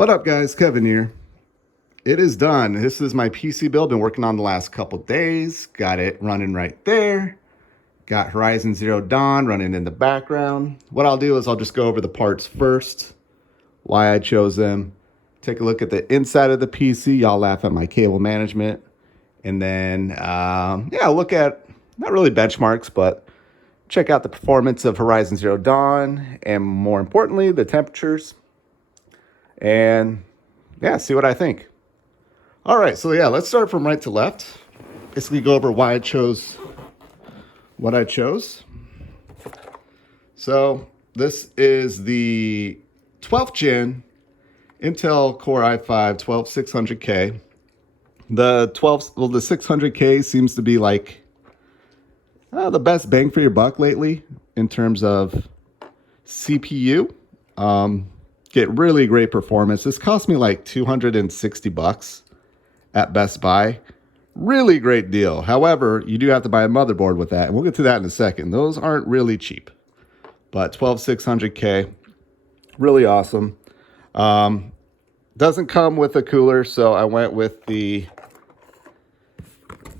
What up, guys? Kevin here. It is done. This is my PC build. Been working on the last couple days. Got it running right there. Got Horizon Zero Dawn running in the background. What I'll do is I'll just go over the parts first, why I chose them, take a look at the inside of the PC. Y'all laugh at my cable management. And then, look at, not really benchmarks, but check out the performance of Horizon Zero Dawn, and more importantly, the temperatures. And yeah, see what I think. All right, so yeah, let's start from right to left. Basically go over why I chose what I chose. So this is the 12th gen Intel Core i5 12600K. The 600K seems to be like the best bang for your buck lately in terms of CPU. Get really great performance. This cost me like $260 at Best Buy. Really great deal. However, you do have to buy a motherboard with that, and we'll get to that in a second. Those aren't really cheap, but 12600K, really awesome. Doesn't come with a cooler, so I went with the,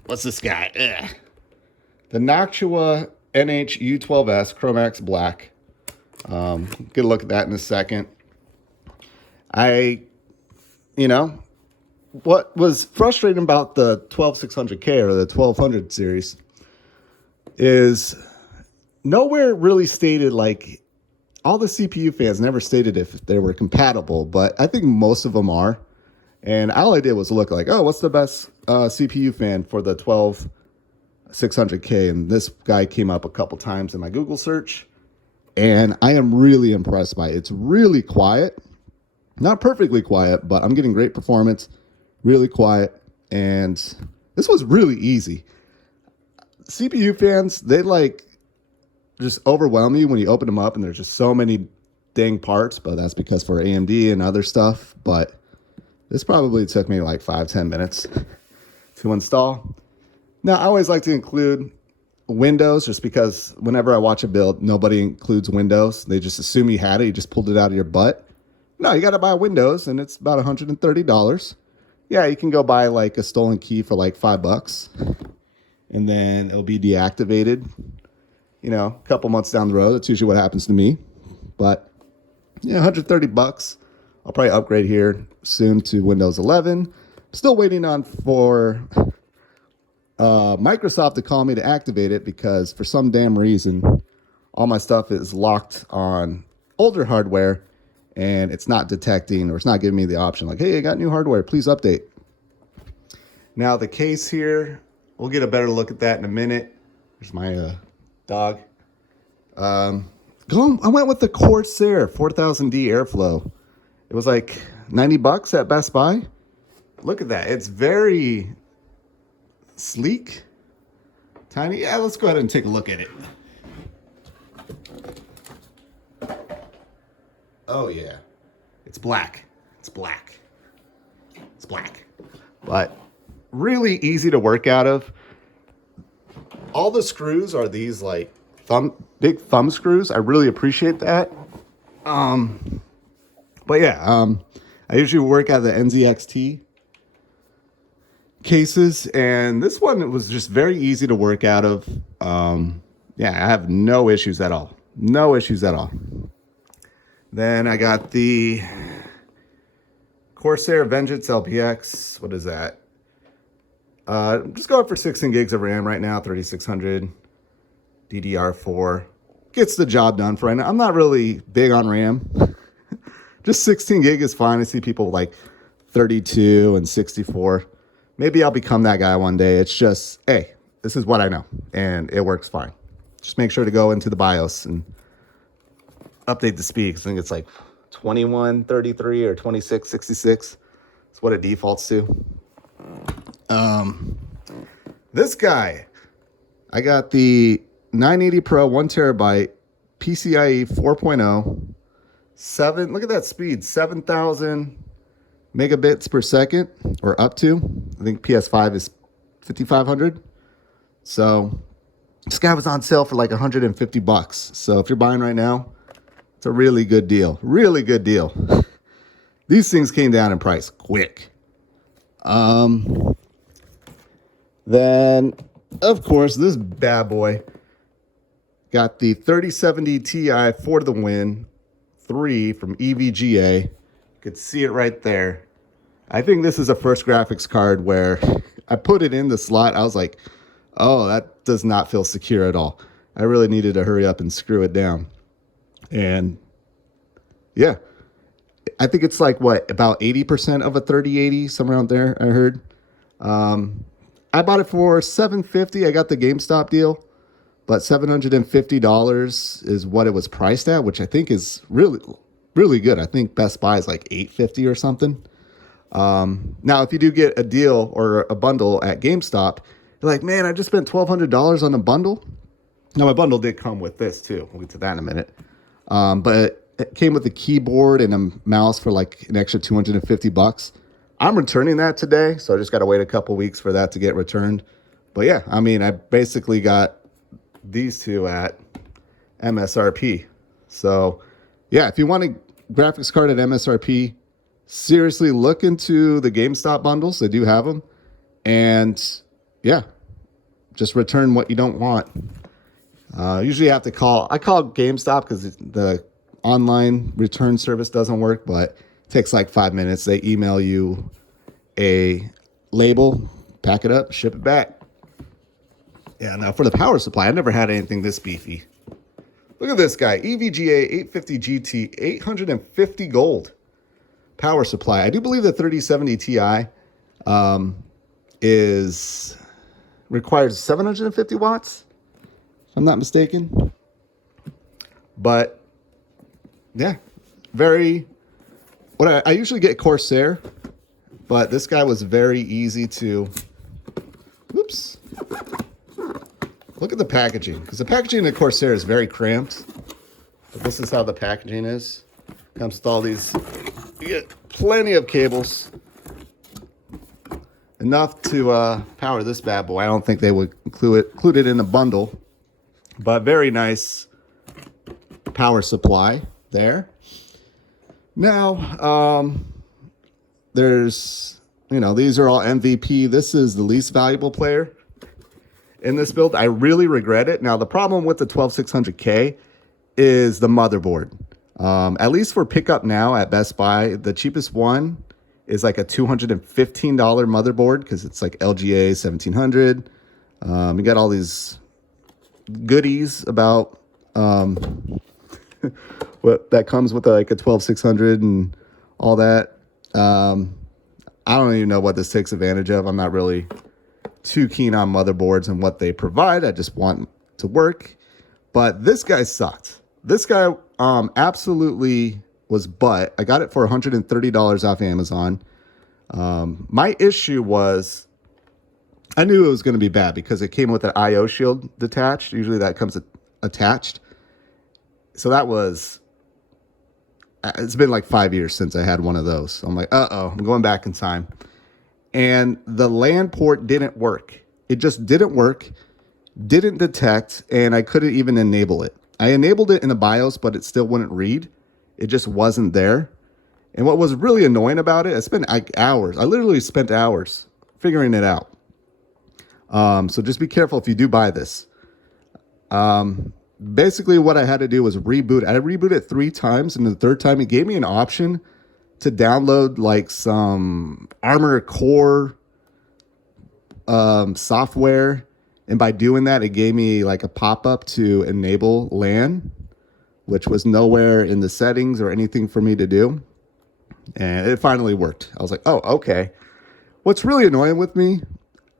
what's this guy? Ugh. The Noctua NH-U12S Chromax Black. Get a look at that in a second. What was frustrating about the 12600K or the 1200 series is nowhere really stated, like, all the CPU fans never stated if they were compatible, but I think most of them are. And all I did was look like, oh, what's the best CPU fan for the 12600K? And this guy came up a couple times in my Google search, and I am really impressed by it. It's really quiet. Not perfectly quiet, but I'm getting great performance, really quiet, and this was really easy. CPU fans, they like just overwhelm you when you open them up, and there's just so many dang parts, but that's because for AMD and other stuff. But this probably took me like 5-10 minutes to install. Now, I always like to include Windows just because whenever I watch a build, nobody includes Windows. They just assume you had it, you just pulled it out of your butt. No, you got to buy Windows, and it's about $130. Yeah, you can go buy like a stolen key for like $5, and then it'll be deactivated, a couple months down the road. That's usually what happens to me. But yeah, $130. I'll probably upgrade here soon to Windows 11. Still waiting for Microsoft to call me to activate it, because for some damn reason, all my stuff is locked on older hardware, and it's not detecting, or it's not giving me the option like, hey, I got new hardware, please update. Now the case here, we'll get a better look at that in a minute. There's my dog. I went with the Corsair 4000D Airflow. It was like $90 at Best Buy. Look at that. It's very sleek, tiny. Yeah, let's go ahead and take a look at it. Oh yeah, it's black. It's black. It's black. But really easy to work out of. All the screws are these like big thumb screws. I really appreciate that. But yeah, I usually work out of the NZXT cases, and this one, it was just very easy to work out of. Yeah, I have no issues at all. No issues at all. Then I got the Corsair Vengeance LPX. What is that? Just going for 16 gigs of RAM right now, 3600 DDR4. Gets the job done for right now. I'm not really big on RAM. Just 16 gig is fine. I see people like 32 and 64. Maybe I'll become that guy one day. It's just, hey, this is what I know, and it works fine. Just make sure to go into the BIOS and update the speed. I think it's like 2133 or 2666. That's what it defaults to. This guy, I got the 980 Pro 1 terabyte PCIe 4.0. Look at that speed, 7,000 megabits per second, or up to. I think PS5 is 5,500. So this guy was on sale for like $150. So if you're buying right now, it's a really good deal. Really good deal. These things came down in price quick. Then, of course, this bad boy got the 3070 Ti for the win 3 from EVGA. You could see it right there. I think this is a first graphics card where I put it in the slot. I was like, oh, that does not feel secure at all. I really needed to hurry up and screw it down. And yeah, I think it's like what, about 80% of a 3080, somewhere around there, I heard. I bought it for $750. I got the GameStop deal, but $750 is what it was priced at, which I think is really, really good. I think Best Buy is like $850 or something. Now, if you do get a deal or a bundle at GameStop, you're like, man, I just spent $1,200 on a bundle. Now, my bundle did come with this too. We'll get to that in a minute. But it came with a keyboard and a mouse for like an extra $250. I'm returning that today, so I just got to wait a couple weeks for that to get returned. But yeah, I mean, I basically got these two at MSRP. So yeah, if you want a graphics card at MSRP, seriously look into the GameStop bundles. They do have them. And yeah, just return what you don't want. Usually you have to call. I call GameStop because the online return service doesn't work, but it takes like 5 minutes. They email you a label, pack it up, ship it back. Yeah, now for the power supply, I never had anything this beefy. Look at this guy, EVGA 850 GT, 850 gold power supply. I do believe the 3070 Ti requires 750 watts, if I'm not mistaken. But yeah, I usually get Corsair, but this guy was very easy to, whoops. Look at the packaging, because the packaging of Corsair is very cramped. But this is how the packaging is. Comes with all these, you get plenty of cables. Enough to power this bad boy. I don't think they would include it in the bundle. But very nice power supply there. Now, there's, these are all MVP. This is the least valuable player in this build. I really regret it. Now, the problem with the 12600K is the motherboard. At least for pickup now at Best Buy, the cheapest one is like a $215 motherboard because it's like LGA 1700. You got all these goodies about what that comes with like a 12600 and all that. I don't even know what this takes advantage of. I'm not really too keen on motherboards and what they provide. I just want to work. But this guy sucked. This guy absolutely was butt. I got it for $130 off Amazon. My issue was I knew it was going to be bad because it came with an IO shield detached. Usually that comes attached. So that was, it's been like 5 years since I had one of those. So I'm like, I'm going back in time. And the LAN port didn't work. It just didn't work, didn't detect, and I couldn't even enable it. I enabled it in the BIOS, but it still wouldn't read. It just wasn't there. And what was really annoying about it, I spent like hours. I literally spent hours figuring it out. So just be careful if you do buy this. Basically what I had to do was reboot. I rebooted it 3 times, and the third time it gave me an option to download like some Armor Core software. And by doing that, it gave me like a pop-up to enable LAN, which was nowhere in the settings or anything for me to do. And it finally worked. I was like, oh, okay. What's really annoying with me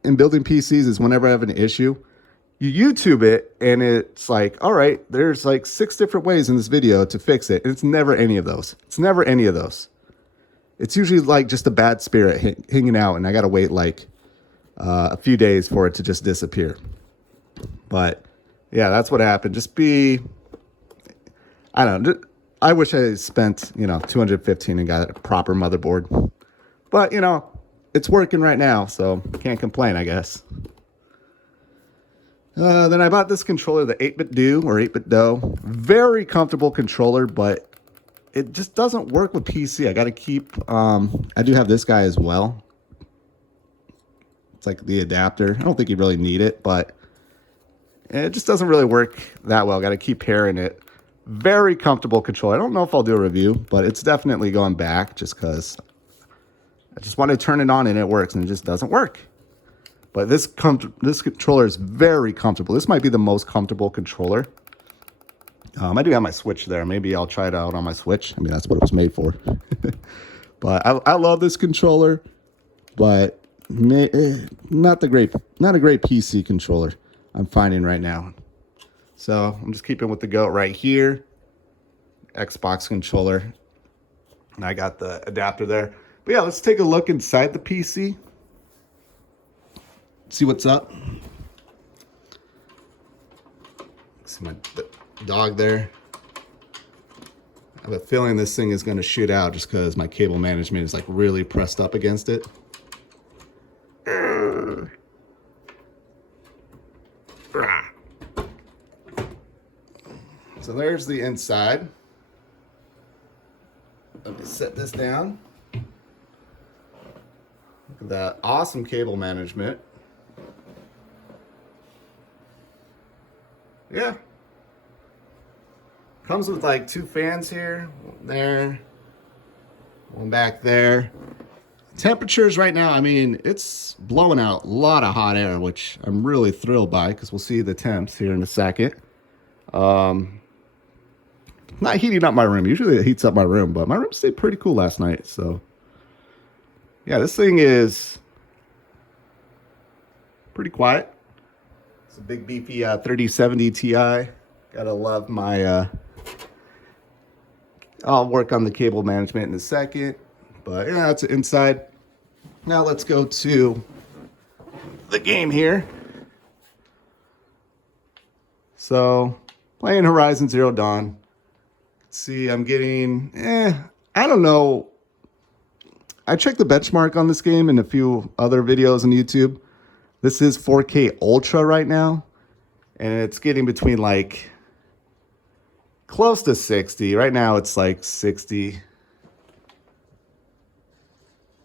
in building PCs is whenever I have an issue, you YouTube it and it's like, all right, there's like 6 different ways in this video to fix it. And it's never any of those. It's never any of those. It's usually like just a bad spirit hanging out, and I got to wait like a few days for it to just disappear. But yeah, that's what happened. I don't know. I wish I spent, $215 and got a proper motherboard. But, it's working right now, so can't complain, I guess. Then I bought this controller, the 8-bit Do or 8-bit Do. Very comfortable controller, but it just doesn't work with PC. I got to keep, I do have this guy as well. It's like the adapter. I don't think you really need it, but it just doesn't really work that well. Got to keep pairing it. Very comfortable controller. I don't know if I'll do a review, but it's definitely going back just because I just want to turn it on and it works, and it just doesn't work. But this controller is very comfortable. This might be the most comfortable controller. I do have my Switch there. Maybe I'll try it out on my Switch. I mean, that's what it was made for. But I love this controller, but not a great PC controller I'm finding right now. So I'm just keeping with the GOAT right here. Xbox controller. And I got the adapter there. But yeah, let's take a look inside the PC. See what's up. See my dog there. I have a feeling this thing is going to shoot out just because my cable management is like really pressed up against it. So there's the inside. Let me set this down. Look at that awesome cable management. Yeah. Comes with like 2 fans here, one there, one back there. Temperatures right now, I mean, it's blowing out a lot of hot air, which I'm really thrilled by because we'll see the temps here in a second. Not heating up my room. Usually it heats up my room, but my room stayed pretty cool last night. So, yeah, this thing is pretty quiet. It's a big, beefy 3070 Ti. Gotta love my... I'll work on the cable management in a second. But, yeah, that's inside. Now let's go to the game here. So, playing Horizon Zero Dawn. See, I'm getting, I don't know. I checked the benchmark on this game in a few other videos on YouTube. This is 4K Ultra right now. And it's getting between like close to 60. Right now it's like 60.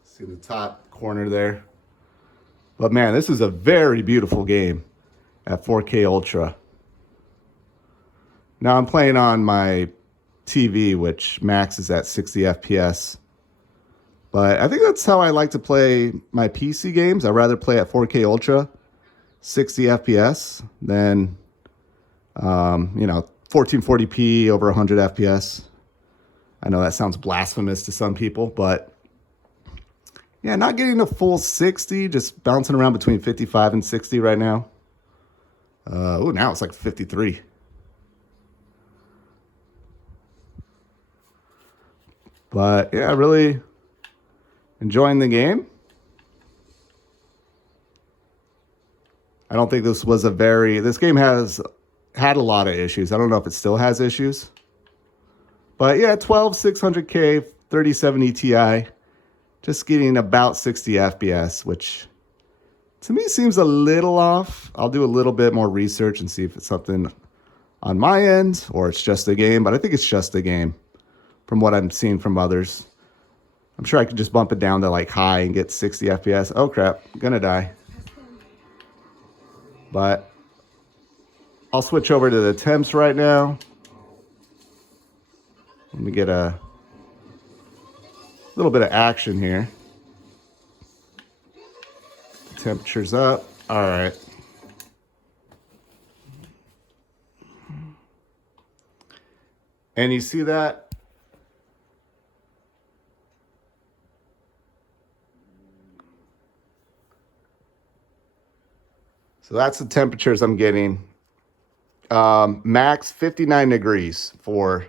See the top corner there. But man, this is a very beautiful game at 4K Ultra. Now I'm playing on my TV, which maxes at 60 FPS. But I think that's how I like to play my PC games. I'd rather play at 4K Ultra, 60 FPS, than, 1440p over 100 FPS. I know that sounds blasphemous to some people, but yeah, not getting a full 60, just bouncing around between 55 and 60 right now. Now it's like 53. But yeah, really enjoying the game. I don't think this was this game has had a lot of issues. I don't know if it still has issues. But yeah, 12600K, 3070 Ti, just getting about 60 FPS, which to me seems a little off. I'll do a little bit more research and see if it's something on my end or it's just a game, but I think it's just a game from what I'm seeing from others. I'm sure I could just bump it down to like high and get 60 FPS. Oh crap, I'm gonna die. But I'll switch over to the temps right now. Let me get a little bit of action here. Temperature's up. All right. And you see that? So that's the temperatures I'm getting. Max 59 degrees for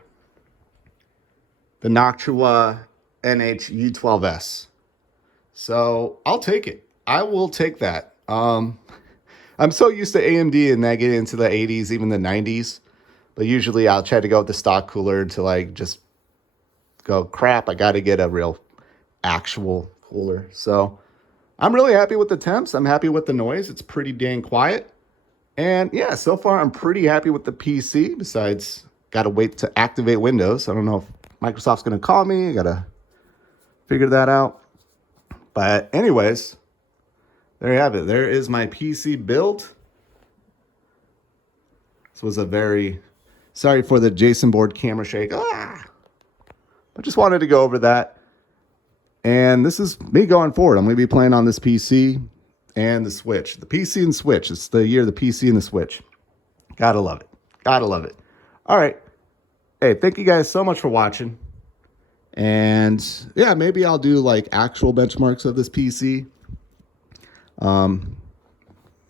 the Noctua NH-U12S. So I'll take it. I will take that. I'm so used to AMD and that getting into the 80s, even the 90s. But usually I'll try to go with the stock cooler to like just go, crap, I got to get a real actual cooler. So I'm really happy with the temps. I'm happy with the noise. It's pretty dang quiet. And yeah, so far I'm pretty happy with the PC. Besides, got to wait to activate Windows. I don't know if Microsoft's going to call me. I got to figure that out. But anyways, there you have it. There is my PC build. This was a very, sorry for the Jason board camera shake. I just wanted to go over that. And this is me going forward. I'm going to be playing on this PC and the Switch. The PC and Switch. It's the year of the PC and the Switch. Gotta love it. Gotta love it. All right. Hey, thank you guys so much for watching. And yeah, maybe I'll do like actual benchmarks of this PC.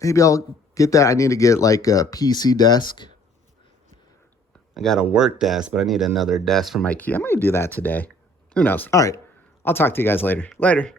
Maybe I'll get that. I need to get like a PC desk. I got a work desk, but I need another desk for my key. I might do that today. Who knows? All right. I'll talk to you guys later. Later.